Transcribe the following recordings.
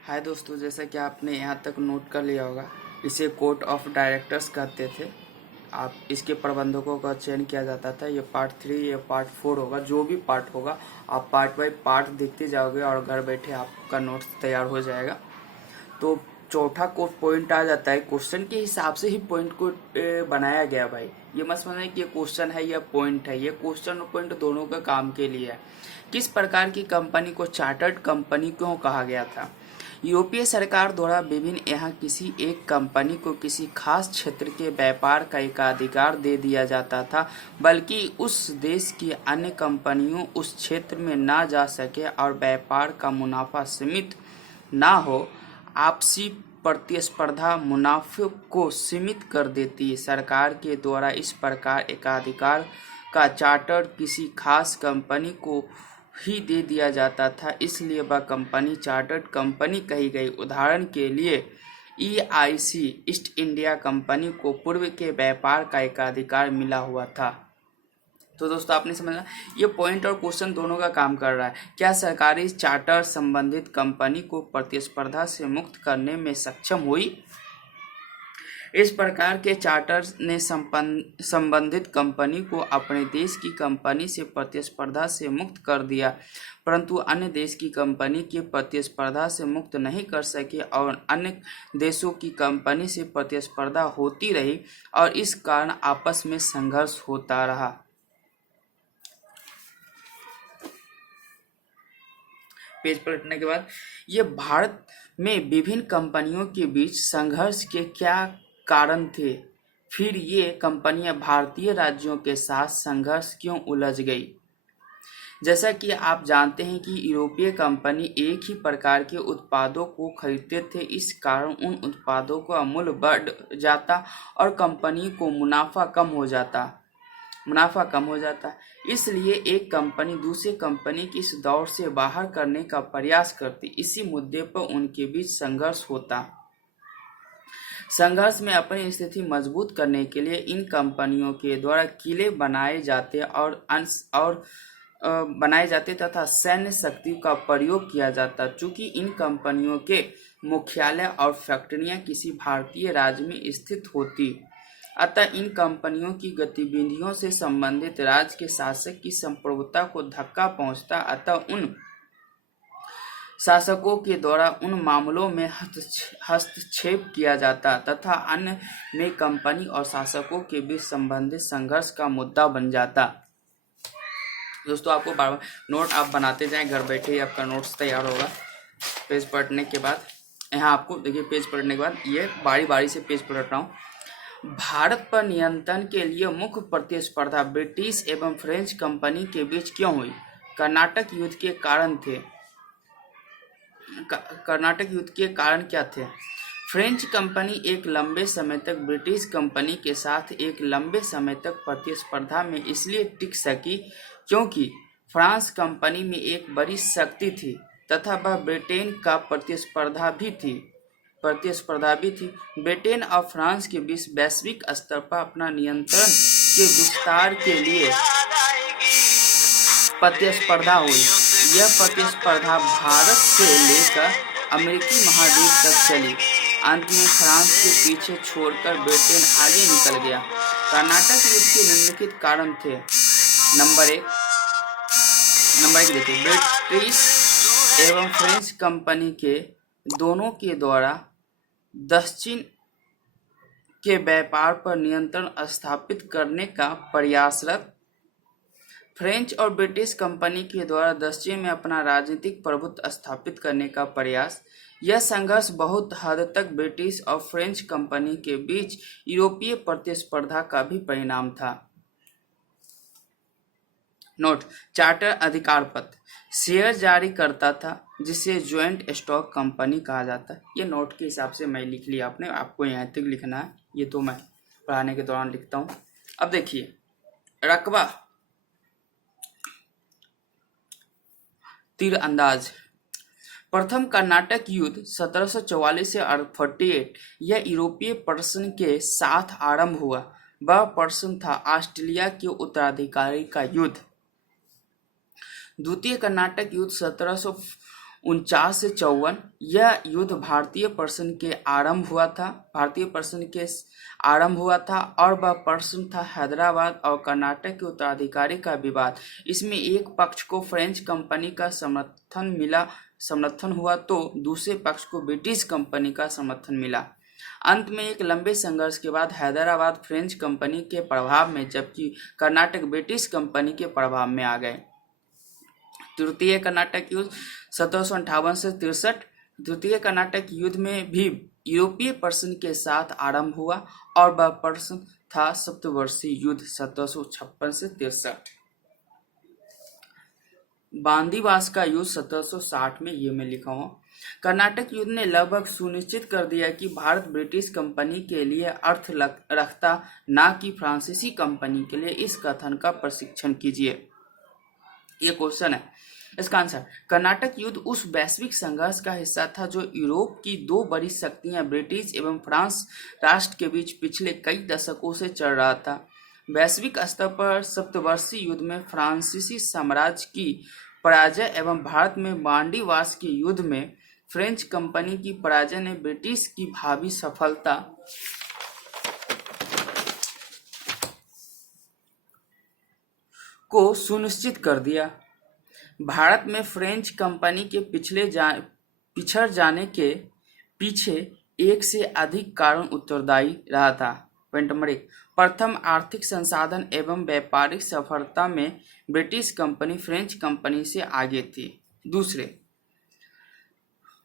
हाय दोस्तों, जैसा कि आपने यहाँ तक नोट कर लिया होगा, इसे कोर्ट ऑफ डायरेक्टर्स कहते थे। आप इसके प्रबंधकों का चयन किया जाता था। ये पार्ट 3 या पार्ट 4 होगा, जो भी पार्ट होगा आप पार्ट बाय पार्ट देखते जाओगे और घर बैठे आपका नोट्स तैयार हो जाएगा। तो चौथा को पॉइंट आ जाता है। क्वेश्चन के हिसाब से ही पॉइंट को बनाया गया भाई। ये मत समझना कि ये क्वेश्चन है या पॉइंट है। ये क्वेश्चन और पॉइंट दोनों का काम के लिए है। किस प्रकार की कंपनी को चार्टर्ड कंपनी क्यों कहा गया था? यूरोपीय सरकार द्वारा विभिन्न यहाँ किसी एक कंपनी को किसी खास क्षेत्र के व्यापार का एकाधिकार दे दिया जाता था, बल्कि उस देश की अन्य कंपनियों उस क्षेत्र में ना जा सके और व्यापार का मुनाफा सीमित ना हो। आपसी प्रतिस्पर्धा मुनाफे को सीमित कर देती। सरकार के द्वारा इस प्रकार एकाधिकार का चार्टर किसी खास कंपनी को ही दे दिया जाता था, इसलिए वह कंपनी चार्टर्ड कंपनी कही गई। उदाहरण के लिए EIC ईस्ट इंडिया कंपनी को पूर्व के व्यापार का एकाधिकार मिला हुआ था। तो दोस्तों आपने समझा, ये पॉइंट और क्वेश्चन दोनों का काम कर रहा है। क्या सरकारी चार्टर संबंधित कंपनी को प्रतिस्पर्धा से मुक्त करने में सक्षम हुई? इस प्रकार के चार्टर ने संबंधित कंपनी को अपने देश की कंपनी से प्रतिस्पर्धा से मुक्त कर दिया, परंतु अन्य देश की कंपनी की प्रतिस्पर्धा से मुक्त नहीं कर सके और अन्य देशों की कंपनी से प्रतिस्पर्धा होती रही और इस कारण आपस में संघर्ष होता रहा। पेज पलटने के बाद, ये भारत में विभिन्न कंपनियों के बीच संघर्ष के क्या कारण थे? फिर ये कंपनियां भारतीय राज्यों के साथ संघर्ष क्यों उलझ गई? जैसा कि आप जानते हैं कि यूरोपीय कंपनी एक ही प्रकार के उत्पादों को खरीदते थे, इस कारण उन उत्पादों का मूल्य बढ़ जाता और कंपनी को मुनाफा कम हो जाता। इसलिए एक कंपनी दूसरी कंपनी की इस दौर से बाहर करने का प्रयास करती। इसी मुद्दे पर उनके बीच संघर्ष होता। संघर्ष में अपनी स्थिति मजबूत करने के लिए इन कंपनियों के द्वारा किले बनाए जाते तथा सैन्य शक्ति का प्रयोग किया जाता। चूंकि इन कंपनियों के मुख्यालय और फैक्ट्रियां किसी भारतीय राज्य में स्थित होती, अतः इन कंपनियों की गतिविधियों से संबंधित राज्य के शासक की संप्रभुता को धक्का पहुंचता। अतः उन शासकों के द्वारा उन मामलों में हस्तक्षेप किया जाता तथा अन्य में कंपनी और शासकों के बीच संबंधित संघर्ष का मुद्दा बन जाता। दोस्तों आपको बार बार नोट आप बनाते जाएं, घर बैठे ही आपका नोट्स तैयार होगा। पेज पलटने के बाद यहाँ आपको देखिए, पेज पलटने के बाद ये बारी बारी से पेज पलट रहा हूँ। भारत पर नियंत्रण के लिए मुख्य प्रतिस्पर्धा ब्रिटिश एवं फ्रेंच कंपनी के बीच क्यों हुई? कर्नाटक युद्ध के कारण थे। कर्नाटक युद्ध के कारण क्या थे? फ्रेंच कंपनी एक लंबे समय तक ब्रिटिश कंपनी के साथ एक लंबे समय तक प्रतिस्पर्धा में इसलिए टिक सकी क्योंकि फ्रांस कंपनी में एक बड़ी शक्ति थी तथा वह ब्रिटेन का प्रतिस्पर्धा भी थी। ब्रिटेन और फ्रांस के बीच वैश्विक स्तर पर अपना नियंत्रण के विस्तार के लिए प्रतिस्पर्धा हुई। यह प्रतिस्पर्धा भारत से लेकर अमेरिकी महाद्वीप तक चली। अंत में फ्रांस के पीछे छोड़कर ब्रिटेन आगे निकल गया। कर्नाटक युद्ध के निम्नलिखित कारण थे। नंबर एक देखिए, ब्रिटिश एवं फ्रेंच कंपनी के दोनों के द्वारा दक्षिण के व्यापार पर नियंत्रण स्थापित करने का प्रयासरत। फ्रेंच और ब्रिटिश कंपनी के द्वारा दक्षिण में अपना राजनीतिक प्रभुत्व स्थापित करने का प्रयास। यह संघर्ष बहुत हद तक ब्रिटिश और फ्रेंच कंपनी के बीच यूरोपीय प्रतिस्पर्धा का भी परिणाम था। नोट, चार्टर अधिकार पत्र शेयर जारी करता था जिसे ज्वाइंट स्टॉक कंपनी कहा जाता है। ये नोट के हिसाब से मैं लिख लिया, आपको यहाँ तक लिखना है, ये तो मैं पढ़ाने के दौरान लिखता हूँ। अब देखिए, रकबा तीरंदाज। प्रथम कर्नाटक युद्ध 1744 से 48 यह यूरोपीय प्रश्न के साथ आरंभ हुआ। वह प्रश्न था ऑस्ट्रेलिया के उत्तराधिकारी का युद्ध। द्वितीय कर्नाटक युद्ध 49 से 54। यह युद्ध भारतीय प्रश्न के आरंभ हुआ था और वह प्रश्न था हैदराबाद और कर्नाटक के उत्तराधिकारी का विवाद। इसमें एक पक्ष को फ्रेंच कंपनी का समर्थन हुआ तो दूसरे पक्ष को ब्रिटिश कंपनी का समर्थन मिला। अंत में एक लंबे संघर्ष के बाद हैदराबाद फ्रेंच कंपनी के प्रभाव में जबकि कर्नाटक ब्रिटिश कंपनी के प्रभाव में आ गए। तृतीय कर्नाटक युद्ध 1758 से 63। तृतीय कर्नाटक युद्ध में भी यूरोपीय प्रश्न के साथ आरंभ हुआ और वह प्रश्न था सप्तवर्षीय युद्ध 1756 से 63। बांदीवास का युद्ध 1760 में, ये मैं लिखा हूँ। कर्नाटक युद्ध ने लगभग सुनिश्चित कर दिया कि भारत ब्रिटिश कंपनी के लिए अर्थ रखता, न कि फ्रांसीसी कंपनी के लिए। इस कथन का परीक्षण कीजिए। ये क्वेश्चन है, इसका आंसर। कर्नाटक युद्ध उस वैश्विक संघर्ष का हिस्सा था जो यूरोप की दो बड़ी शक्तियां ब्रिटिश एवं फ्रांस राष्ट्र के बीच पिछले कई दशकों से चल रहा था। वैश्विक स्तर पर सप्तवर्षीय युद्ध में फ्रांसीसी साम्राज्य की पराजय एवं भारत में बांडीवास के युद्ध में फ्रेंच कंपनी की पराजय ने ब्रिटिश की भावी सफलता को सुनिश्चित कर दिया। भारत में फ्रेंच कंपनी के पिछड़ जाने के पीछे एक से अधिक कारण उत्तरदायी रहा था। पॉइंट नंबर 1, प्रथम, आर्थिक संसाधन एवं व्यापारिक सफलता में ब्रिटिश कंपनी फ्रेंच कंपनी से आगे थी।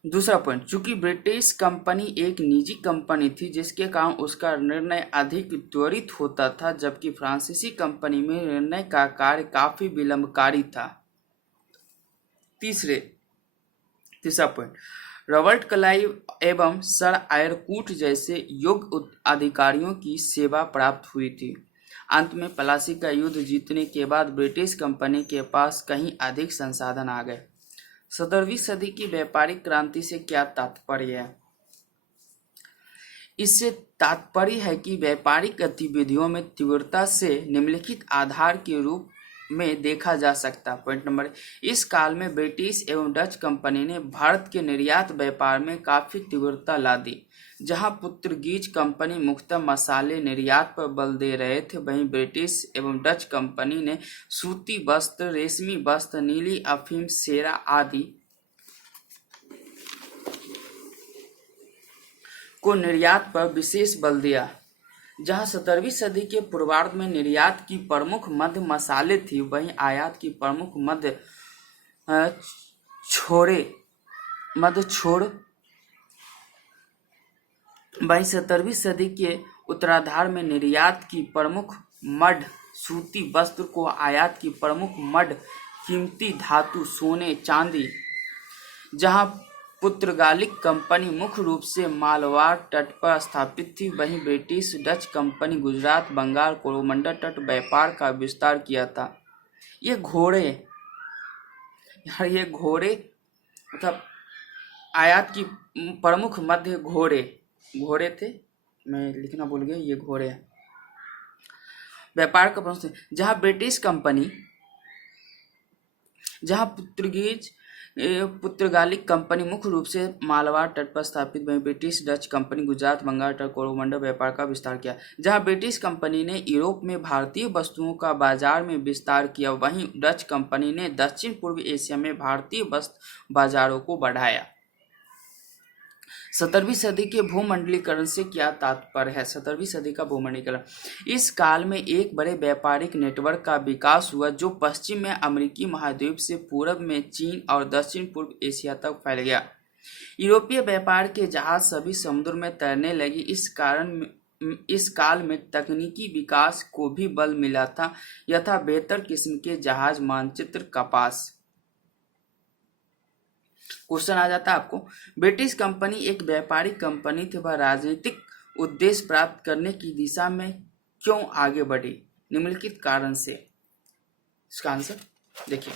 दूसरा पॉइंट, चूंकि ब्रिटिश कंपनी एक निजी कंपनी थी जिसके कारण उसका निर्णय अधिक त्वरित होता था, जबकि फ्रांसीसी कंपनी में निर्णय का कार्य काफी विलंबकारी था। तीसरा पॉइंट, रॉबर्ट क्लाइव एवं सर आयरकूट जैसे योग्य अधिकारियों की सेवा प्राप्त हुई थी। अंत में प्लासी का युद्ध जीतने के बाद ब्रिटिश कंपनी के पास कहीं अधिक संसाधन आ गए। 17वीं सदी की व्यापारिक क्रांति से क्या तात्पर्य है? इससे तात्पर्य है कि व्यापारिक गतिविधियों में तीव्रता से निम्नलिखित आधार के रूप में देखा जा सकता। पॉइंट नंबर, इस काल में ब्रिटिश एवं डच कंपनी ने भारत के निर्यात व्यापार में काफी तीव्रता ला दी। जहां पुर्तगीज कंपनी मुख्यतः मसाले निर्यात पर बल दे रहे थे, वहीं ब्रिटिश एवं डच कंपनी ने सूती वस्त्र, रेशमी वस्त्र, नीली अफीम, सेरा आदि को निर्यात पर विशेष बल दिया। जहां 17वीं सदी के पूर्वार्ध में निर्यात की प्रमुख मध्य मसाले थी, वहीं आयात की प्रमुख मध्य छोड़। वहीं 17वीं सदी के उत्तरार्ध में निर्यात की प्रमुख मड सूती वस्त्र को आयात की प्रमुख मड कीमती धातु, सोने, चांदी। जहां पुर्तगाली कंपनी मुख्य रूप से मालवार तट पर स्थापित थी, वहीं British Dutch company Gujarat, Bengal, Coromandel तट व्यापार का विस्तार किया था। ये घोड़े मतलब आयात की प्रमुख मध्य घोड़े थे, मैं लिखना भूल गया, ये घोड़े हैं। व्यापार का प्रमुख, जहां पुर्तगाली कंपनी मुख्य रूप से मालवार तट पर स्थापित, वहीं British Dutch company Gujarat, Bengal तट, कोरोमंडल व्यापार का विस्तार किया। जहां ब्रिटिश कंपनी ने यूरोप में भारतीय वस्तुओं का बाजार में विस्तार किया, वहीं डच कंपनी ने दक्षिण पूर्व एशिया में भारतीय वस्त्र बाजारों को बढ़ाया। 17वीं सदी के भूमंडलीकरण से क्या तात्पर्य है? 17वीं सदी का भूमंडलीकरण, इस काल में एक बड़े व्यापारिक नेटवर्क का विकास हुआ जो पश्चिम में अमेरिकी महाद्वीप से पूर्व में चीन और दक्षिण पूर्व एशिया तक फैल गया। यूरोपीय व्यापार के जहाज सभी समुद्र में तैरने लगे। इस काल में तकनीकी विकास को भी बल मिला था, यथा बेहतर किस्म के जहाज, मानचित्र, कपास। क्वेश्चन आ जाता है आपको, ब्रिटिश कंपनी एक व्यापारिक कंपनी थी, वह राजनीतिक उद्देश्य प्राप्त करने की दिशा में क्यों आगे बढ़ी? निम्नलिखित कारण से। इसका आंसर देखिए।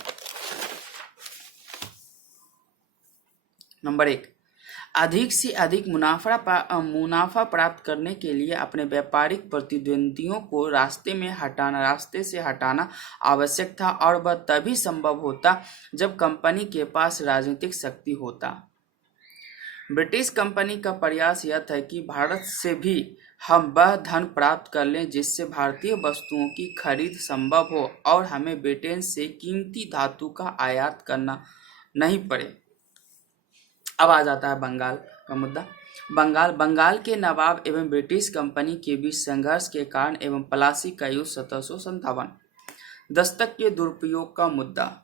नंबर 1, अधिक से अधिक मुनाफा प्राप्त करने के लिए अपने व्यापारिक प्रतिद्वंदियों को रास्ते से हटाना आवश्यक था, और वह तभी संभव होता जब कंपनी के पास राजनीतिक शक्ति होता। ब्रिटिश कंपनी का प्रयास यह था कि भारत से भी हम वह धन प्राप्त कर लें जिससे भारतीय वस्तुओं की खरीद संभव हो और हमें ब्रिटेन से कीमती धातु का आयात करना नहीं पड़े। अब आ जाता है बंगाल का मुद्दा। बंगाल के नवाब एवं ब्रिटिश कंपनी के बीच संघर्ष के कारण एवं प्लासी का युद्ध 1757। दस्तक के दुरुपयोग का मुद्दा।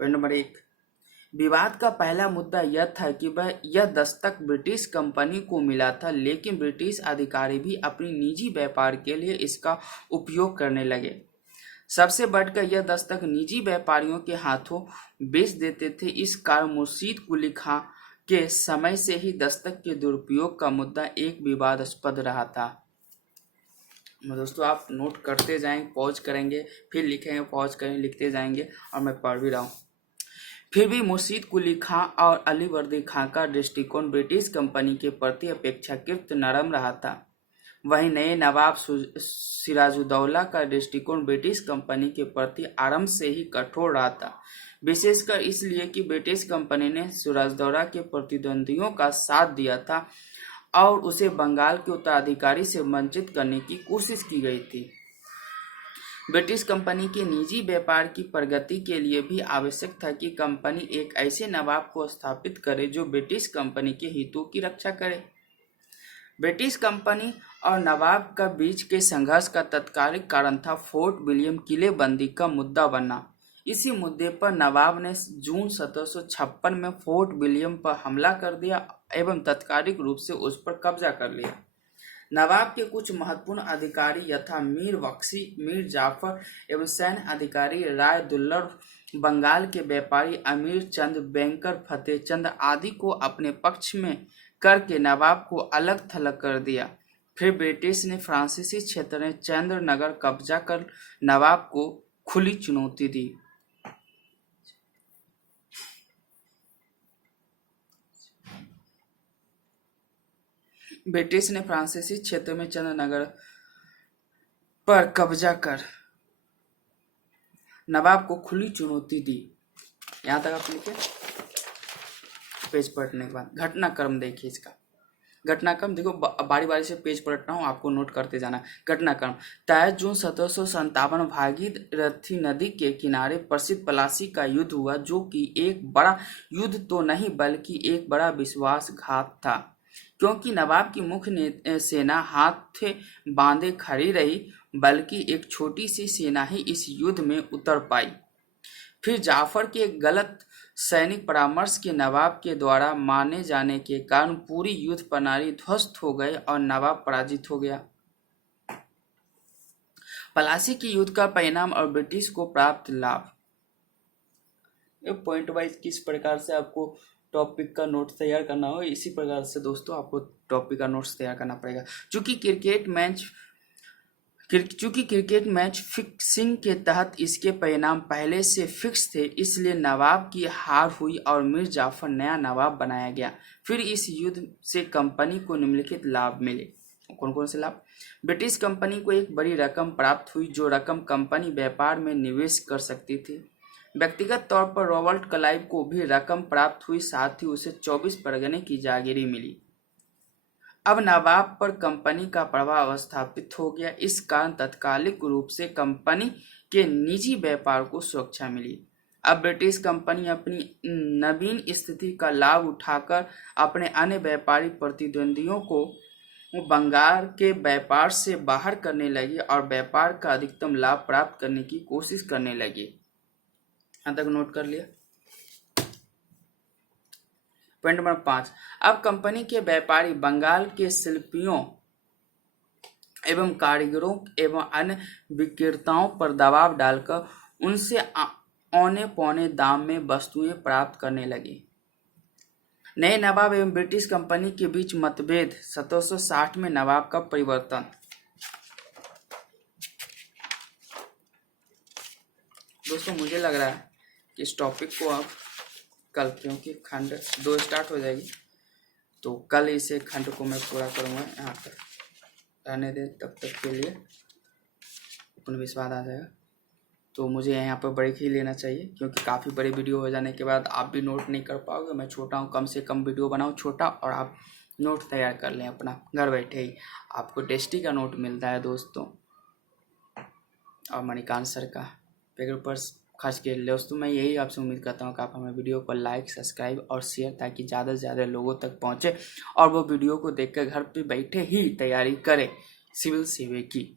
पॉइंट नंबर 1, विवाद का पहला मुद्दा यह था कि यह दस्तक ब्रिटिश कंपनी को मिला था, लेकिन ब्रिटिश अधिकारी भी अपनी निजी व्यापार के लिए इसका उपयोग करने लगे। सबसे बढ़कर यह दस्तक निजी व्यापारियों के हाथों बेच देते थे। इस कारण मुर्शीद कुली खां के समय से ही दस्तक के दुरुपयोग का मुद्दा एक विवादास्पद रहा था। दोस्तों आप नोट करते जाएंगे, पॉज करेंगे, फिर लिखेंगे, पॉज करेंगे, लिखते जाएंगे, और मैं पढ़ भी रहा हूँ। फिर भी मुर्शीद कुली खां और अली वर्दी खां का दृष्टिकोण ब्रिटिश कंपनी के प्रति अपेक्षाकृत नरम रहा था। वहीं नए नवाब सिराजुद्दौला का दृष्टिकोण ब्रिटिश कंपनी के प्रति आरंभ से ही कठोर रहा था, विशेषकर इसलिए कि ब्रिटिश कंपनी ने सिराजुद्दौला के प्रतिद्वंदियों का साथ दिया था और उसे बंगाल के उत्तराधिकारी से वंचित करने की कोशिश की गई थी। ब्रिटिश कंपनी के निजी व्यापार की प्रगति के लिए भी आवश्यक था कि कंपनी एक ऐसे नवाब को स्थापित करे जो ब्रिटिश कंपनी के हितों की रक्षा करे। ब्रिटिश कंपनी और नवाब का बीच के संघर्ष का तत्कालिक कारण था फोर्ट विलियम किलेबंदी का मुद्दा बनना। इसी मुद्दे पर नवाब ने जून 1756 में फोर्ट विलियम पर हमला कर दिया एवं तात्कालिक रूप से उस पर कब्जा कर लिया। नवाब के कुछ महत्वपूर्ण अधिकारी यथा मीर बख्शी, मीर जाफर एवं सैन्य अधिकारी राय दुर्लभ, बंगाल के व्यापारी अमीर चंद, बैंकर फतेह चंद आदि को अपने पक्ष में करके नवाब को अलग थलग कर दिया। फिर ब्रिटिश ने फ्रांसीसी क्षेत्र में चंद्र नगर कब्जा कर नवाब को खुली चुनौती दी। ब्रिटिश ने फ्रांसीसी क्षेत्र में चंद्र नगर पर कब्जा कर नवाब को खुली चुनौती दी। यहां तक आप लिखे। पेज पलटने के बाद घटनाक्रम देखिए इसका। घटनाक्रम देखो, बारी बारी से पेज पलट रहा हूँ, आपको नोट करते जाना। घटनाक्रम 23 जून 1757 भागीरथी नदी के किनारे प्रसिद्ध प्लासी का युद्ध हुआ, जो कि एक बड़ा युद्ध तो नहीं बल्कि एक बड़ा विश्वासघात था, क्योंकि नवाब की मुख्य सेना हाथ बांधे खड़ी रही, बल्कि एक छोटी सी सेना ही इस युद्ध में उतर पाई। फिर जाफर के गलत सैनिक परामर्श के नवाब के द्वारा माने जाने के कारण पूरी युद्ध प्रणाली ध्वस्त हो गई और नवाब पराजित हो गया। प्लासी के युद्ध का परिणाम और ब्रिटिश को प्राप्त लाभ। पॉइंट वाइज किस प्रकार से आपको टॉपिक का नोट्स तैयार करना हो, इसी प्रकार से दोस्तों आपको टॉपिक का नोट्स तैयार करना पड़ेगा। चूंकि क्रिकेट मैच फिक्सिंग के तहत इसके परिणाम पहले से फिक्स थे, इसलिए नवाब की हार हुई और मीर जाफर नया नवाब बनाया गया। फिर इस युद्ध से कंपनी को निम्नलिखित लाभ मिले। कौन कौन से लाभ? ब्रिटिश कंपनी को एक बड़ी रकम प्राप्त हुई, जो रकम कंपनी व्यापार में निवेश कर सकती थी। व्यक्तिगत तौर पर रॉबर्ट क्लाइव को भी रकम प्राप्त हुई, साथ ही उसे 24 परगने की जागीरी मिली। अब नवाब पर कंपनी का प्रभाव स्थापित हो गया, इस कारण तात्कालिक रूप से कंपनी के निजी व्यापार को सुरक्षा मिली। अब ब्रिटिश कंपनी अपनी नवीन स्थिति का लाभ उठाकर अपने अन्य व्यापारी प्रतिद्वंदियों को बंगाल के व्यापार से बाहर करने लगी और व्यापार का अधिकतम लाभ प्राप्त करने की कोशिश करने लगी। यहाँ तक नोट कर लिया। पॉइंट नंबर 5, अब कंपनी के व्यापारी बंगाल के शिल्पियों एवं कारीगरों एवं अन्य विक्रेताओं पर दबाव डालकर उनसे औने पौने दाम में वस्तुएं प्राप्त करने लगे। नए नवाब एवं ब्रिटिश कंपनी के बीच मतभेद। 1760 में नवाब का परिवर्तन। दोस्तों मुझे लग रहा है कि इस टॉपिक को आप कल, क्योंकि खंड 2 स्टार्ट हो जाएगी, तो कल इसे खंड को मैं पूरा करूँगा। यहाँ तक रहने दें, तब तक के लिए अपना विश्वास आ जाएगा। तो मुझे यहाँ पर ब्रेक ही लेना चाहिए, क्योंकि काफ़ी बड़ी वीडियो हो जाने के बाद आप भी नोट नहीं कर पाओगे। मैं छोटा हूँ, कम से कम वीडियो बनाऊँ छोटा, और आप नोट तैयार कर लें अपना घर बैठे ही। आपको टेस्टी का नोट मिलता है दोस्तों, और मणिकांत सर का पेपर पर खर्च के लिए। दोस्तों मैं यही आपसे उम्मीद करता हूँ कि आप हमें वीडियो को लाइक, सब्सक्राइब और शेयर, ताकि ज़्यादा से ज़्यादा लोगों तक पहुँचे और वो वीडियो को देखकर घर पे बैठे ही तैयारी करें सिविल सेवा की।